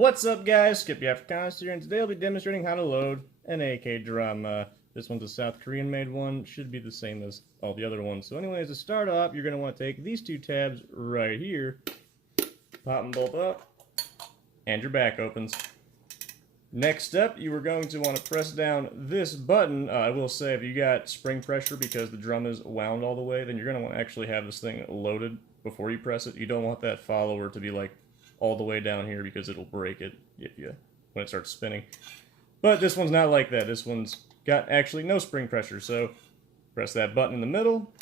What's up, guys? Skip Afrikaans here, and today I'll be demonstrating how to load an AK drum. This one's a South Korean made one, should be the same as all the other ones. So anyways, to start off, you're going to want to take these two tabs right here, pop them both up, and your back opens. Next up, you are going to want to press down this button. I will say, if you got spring pressure because the drum is wound all the way, then you're going to want to actually have this thing loaded before you press it. You don't want that follower to be like all the way down here because it'll break it when it starts spinning. But this one's not like that. This one's got actually no spring pressure, so press that button in the middle,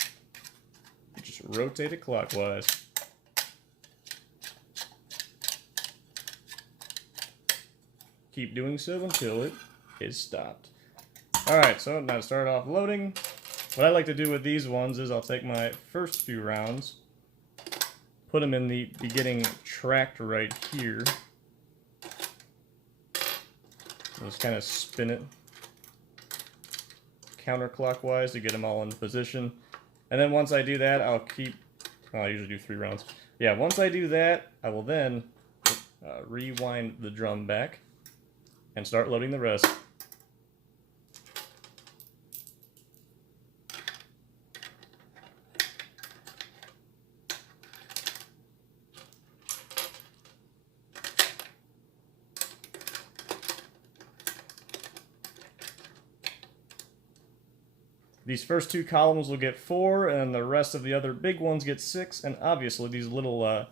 just rotate it clockwise. Keep doing so until it is stopped. Alright, so now to start off loading, what I like to do with these ones is I'll take my first few rounds, put them in the beginning tract right here. Just kind of spin it counterclockwise to get them all in position. And then once I do that, I usually do 3 rounds. Yeah, once I do that, I will then rewind the drum back and start loading the rest. These first 2 columns will get 4, and the rest of the other big ones get 6, and obviously these little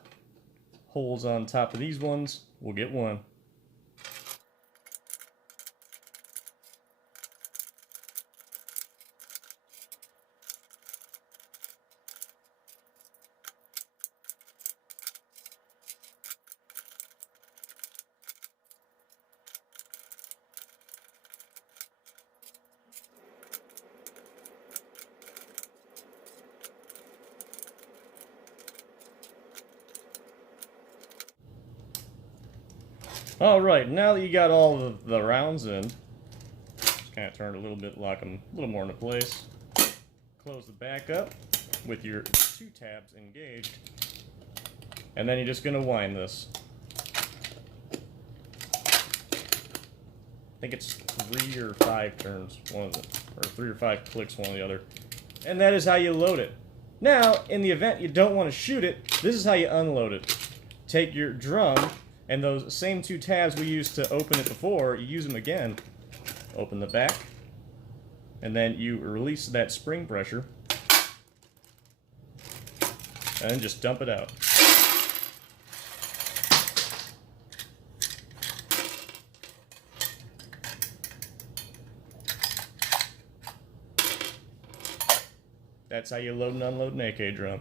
holes on top of these ones will get 1. Alright, now that you got all of the rounds in, just kind of turn it a little bit, lock them a little more into place. Close the back up with your 2 tabs engaged, and then you're just going to wind this. I think it's 3 or 5 turns, or 3 or 5 clicks, one or the other. And that is how you load it. Now, in the event you don't want to shoot it, this is how you unload it. Take your drum, and those same 2 tabs we used to open it before, you use them again. Open the back, and then you release that spring pressure, and then just dump it out. That's how you load and unload an AK drum.